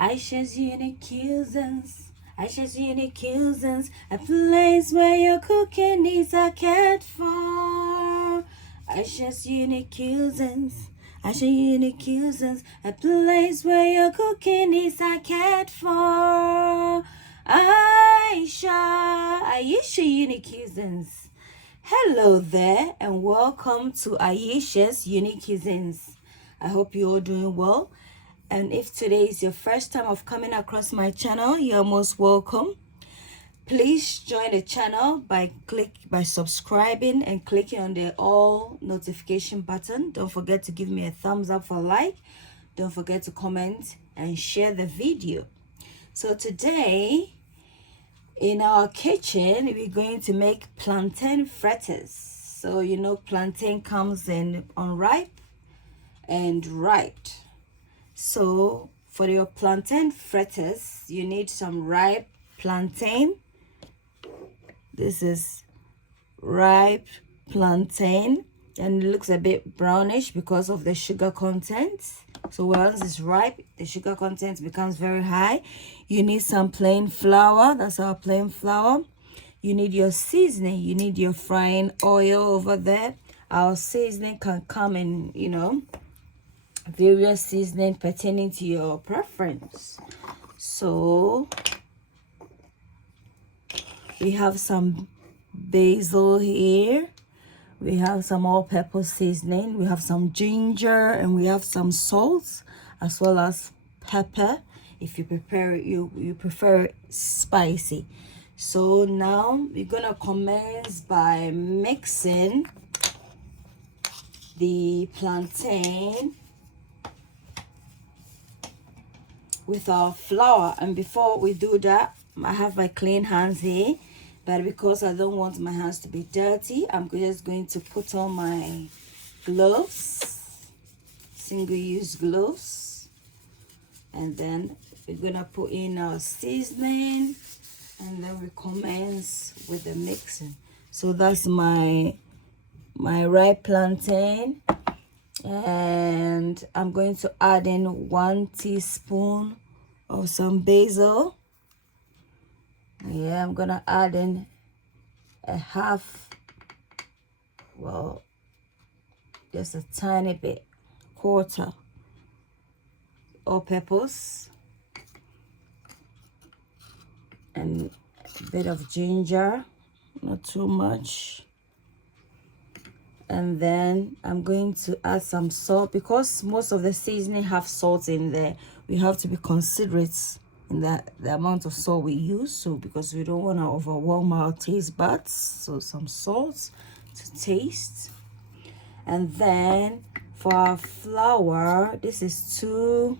Ayesha's Unique Cuisines. Ayesha's Unique Cuisines, a place where your cooking needs are cared for. Ayesha's Unique Cuisines. Ayesha's Unique Cuisines, a place where your cooking needs are cared for. Ayesha Unique Cuisines. Hello there and welcome to Ayesha's Unique Cuisines. I hope you're all doing well. And if today is your first time of coming across my channel, you're most welcome. Please join the channel by subscribing and clicking on the all notification button. Don't forget to give me a thumbs up for like. Don't forget to comment and share the video. So today in our kitchen, we're going to make plantain fritters. So you know plantain comes in unripe and ripe. So for your plantain fritters, you need some ripe plantain. This is ripe plantain and it looks a bit brownish because of the sugar content. So once it's ripe, the sugar content becomes very high. You need some plain flour. That's our plain flour. You need your seasoning. You need your frying oil over there. Our seasoning can come in, you know, various seasoning pertaining to your preference. So we have some basil here, we have some all-purpose seasoning, we have some ginger, and we have some salt as well as pepper if you prepare it, you prefer it spicy. So now we're gonna commence by mixing the plantain with our flour. And before we do that, I have my clean hands here, but because I don't want my hands to be dirty, I'm just going to put on my gloves, single-use gloves, and then we're gonna put in our seasoning and then we commence with the mixing. So that's my ripe plantain, and I'm going to add in 1 teaspoon of some basil. Yeah, I'm gonna add in a half, well, just a tiny bit, quarter all-purpose, and a bit of ginger, not too much. And then I'm going to add some salt because most of the seasoning have salt in there. We have to be considerate in the amount of salt we use, so because we don't want to overwhelm our taste buds. So some salt to taste. And then for our flour, this is two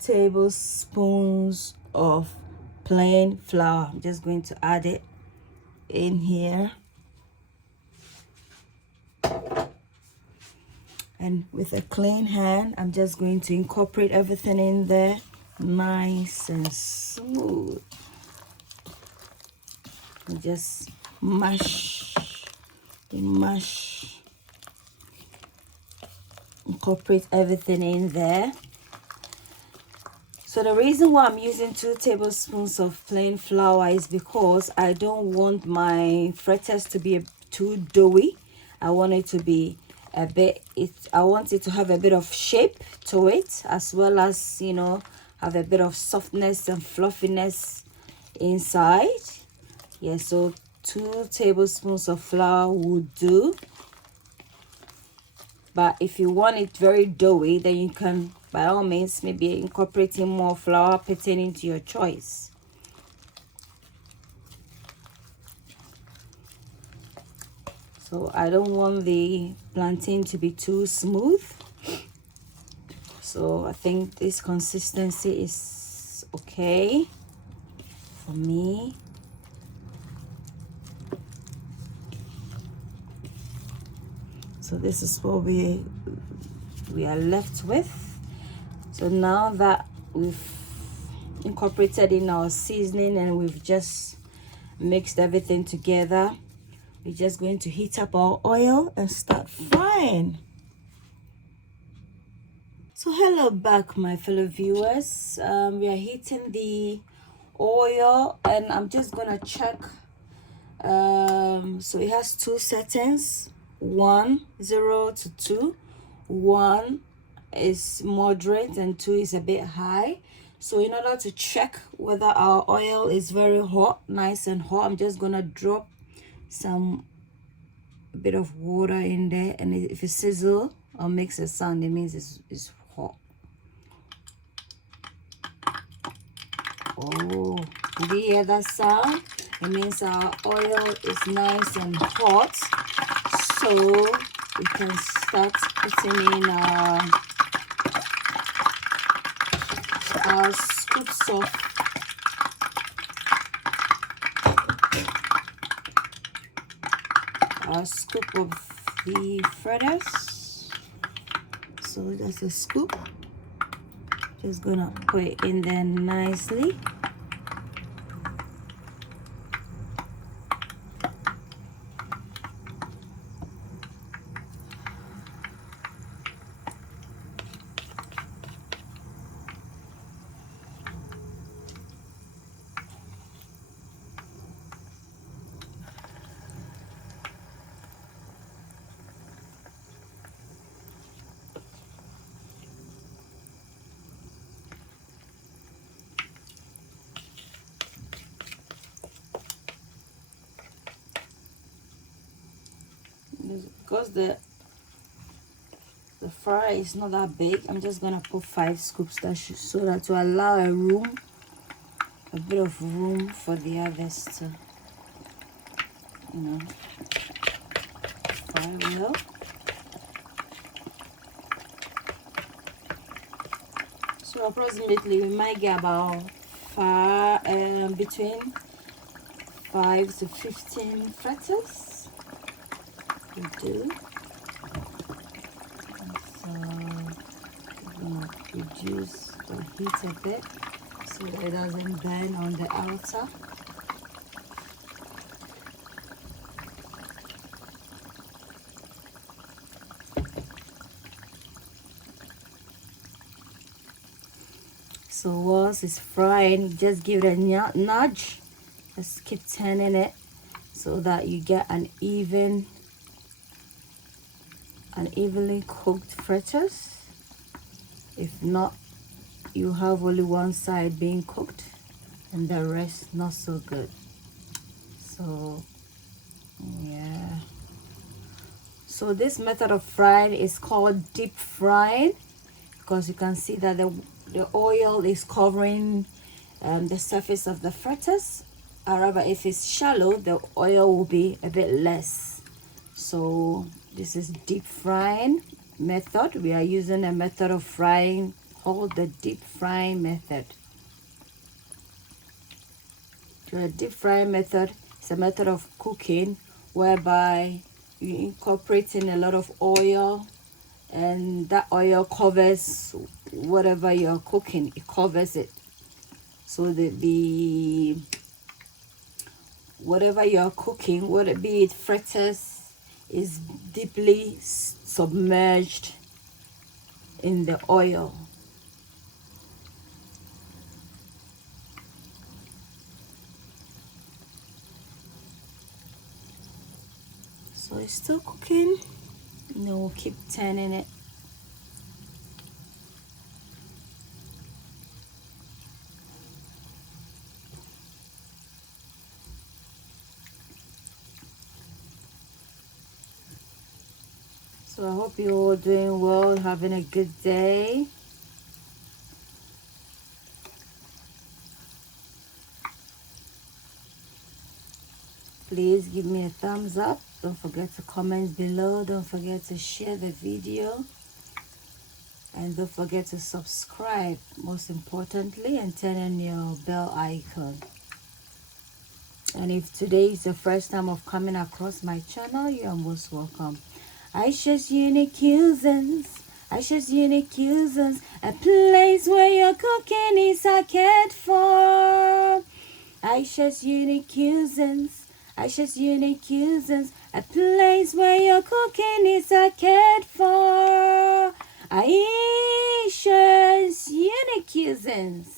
tablespoons of plain flour. I'm just going to add it in here. And with a clean hand, I'm just going to incorporate everything in there nice and smooth. And just mash, incorporate everything in there. So the reason why I'm using 2 tablespoons of plain flour is because I don't want my fritters to be too doughy. I want it to be a bit, I want it to have a bit of shape to it, as well as, you know, have a bit of softness and fluffiness inside. Yeah, so 2 tablespoons of flour would do. But if you want it very doughy, then you can by all means maybe incorporating more flour pertaining to your choice. So I don't want the plantain to be too smooth. So I think this consistency is okay for me. So this is what we are left with. So now that we've incorporated in our seasoning and we've just mixed everything together, we're just going to heat up our oil and start frying. So hello back, my fellow viewers. We are heating the oil, and I'm just gonna check. So it has two settings: 0 to 2. 1 is moderate and 2 is a bit high. So in order to check whether our oil is very hot, nice and hot, I'm just gonna drop a bit of water in there, and if it sizzle or makes a sound, it means it's hot. Oh, did you hear that sound? It means our oil is nice and hot. So we can start putting in our scoops of the fritters. So that's a scoop. Just gonna put it in there nicely. Because the fry is not that big, I'm just gonna put 5 scoops so that to allow a bit of room for the others to, fry well. So approximately we might get about between 5 to 15 fritters. We do. So we're gonna reduce the heat a bit so that it doesn't burn on the outer. So once it's frying, just give it a nudge. Just keep turning it so that you get an evenly cooked fritters. If not, you have only one side being cooked and the rest not so good. So yeah, so this method of frying is called deep frying, because you can see that the oil is covering the surface of the fritters. However, if it's shallow, the oil will be a bit less. So this is deep frying method. We are using a method of frying called the deep frying method. So a deep frying method is a method of cooking whereby you incorporate in a lot of oil, and that oil covers whatever you're cooking. It covers it. So the whatever you're cooking, whether it be it fritters, is deeply submerged in the oil. So it's still cooking, and then we'll keep turning it. So I hope you're all doing well, having a good day. Please give me a thumbs up. Don't forget to comment below. Don't forget to share the video. And don't forget to subscribe, most importantly, and turn on your bell icon. And if today is the first time of coming across my channel, you are most welcome. Ayesha's Unique Cuisines. Ayesha's Unique Cuisines. A place where your cooking is cared for. Ayesha's Unique Cuisines. Ayesha's Unique Cuisines. A place where your cooking is cared for. Ayesha's Unique Cuisines.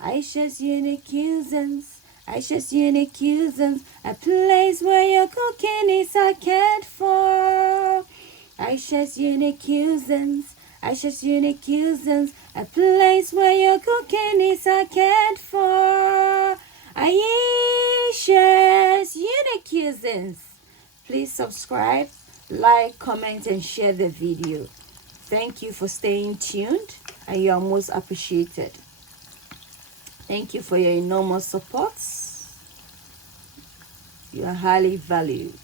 Ayesha's Unique Cuisines. Ayesha's Unique Cuisines. A place where your cooking is cared for. Ayesha's Unique Cuisines. Ayesha's Unique Cuisines. A place where your cooking is cared for. Ayesha's Unique Cuisines. Please subscribe, like, comment, and share the video. Thank you for staying tuned, and you are most appreciated. Thank you for your enormous support. You are highly valued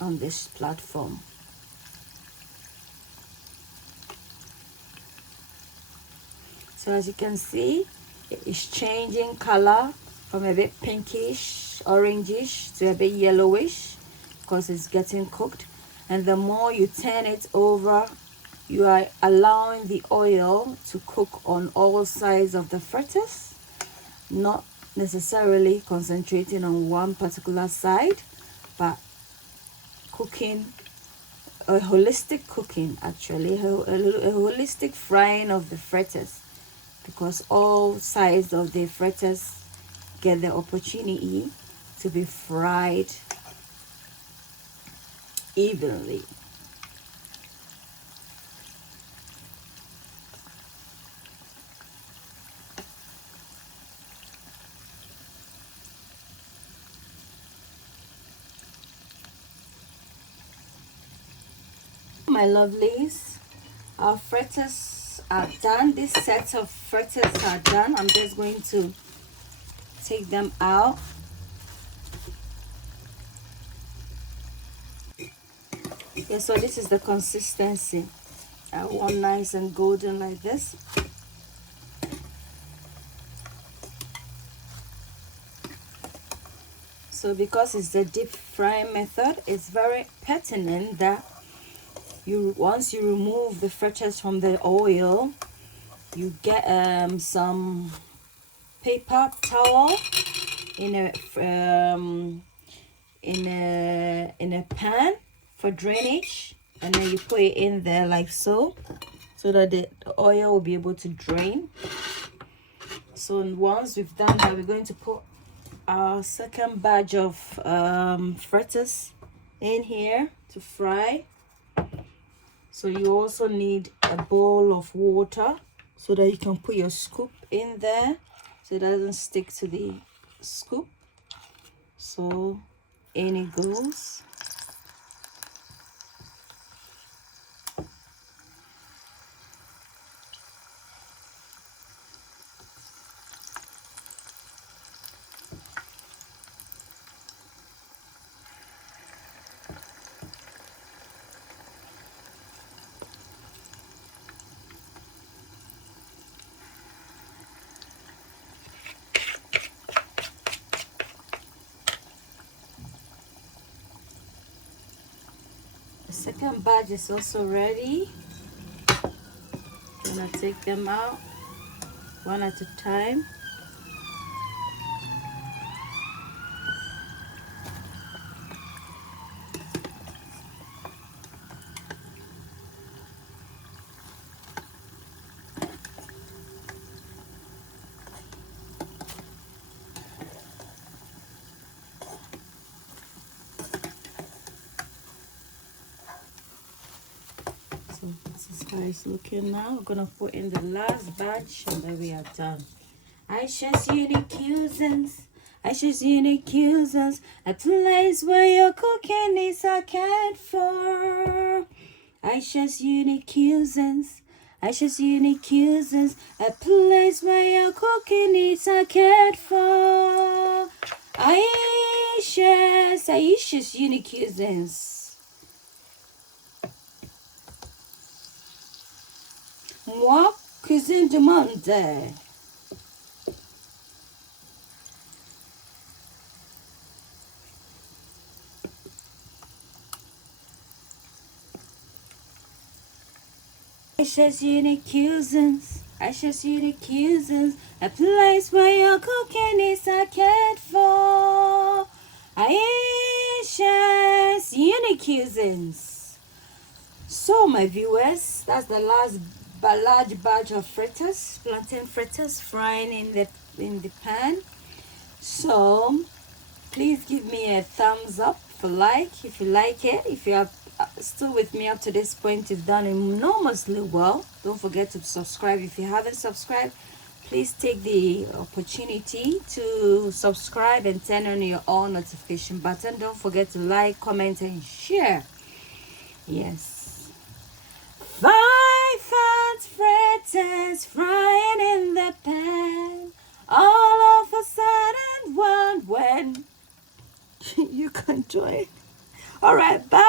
on this platform. So as you can see, it is changing color from a bit pinkish, orangish to a bit yellowish because it's getting cooked. And the more you turn it over, you are allowing the oil to cook on all sides of the fritters, not necessarily concentrating on one particular side, but cooking, a holistic cooking actually, a holistic frying of the fritters, because all sides of the fritters get the opportunity to be fried evenly. My lovelies, our fritters are done. This set of fritters are done. I'm just going to take them out. Okay, so this is the consistency. I want nice and golden like this. So because it's the deep frying method, it's very pertinent that once you remove the fritters from the oil, you get some paper towel in a pan for drainage, and then you put it in there like so that the oil will be able to drain. So once we've done that, we're going to put our second batch of fritters in here to fry. So you also need a bowl of water so that you can put your scoop in there so it doesn't stick to the scoop. So in it goes. The second batch is also ready. I'm gonna take them out one at a time. So this is how it's looking now. We're gonna put in the last batch and then we are done. Ayesha's Unique Cuisines. Ayesha's Unique Cuisines. A place where your cooking is cared for. Ayesha's Unique Cuisines. Ayesha's Unique Cuisines. A place where your cooking is cared for. Ayesha's Unique Cuisines. Moi, cuisine du monde. Ayesha's Unique Cuisines. Ayesha's Unique Cuisines. A place where your cooking is cared for. Ayesha's Unique Cuisines. So my viewers, that's the last large batch of fritters, plantain fritters frying in the pan. So please give me a thumbs up if you like it. If you are still with me up to this point, you've done enormously well. Don't forget to subscribe. If you haven't subscribed, please take the opportunity to subscribe and turn on your all notification button. Don't forget to like, comment, and share. Yes. 5 fat fritters frying in the pan. All of a sudden, one when you can join. All right, bye.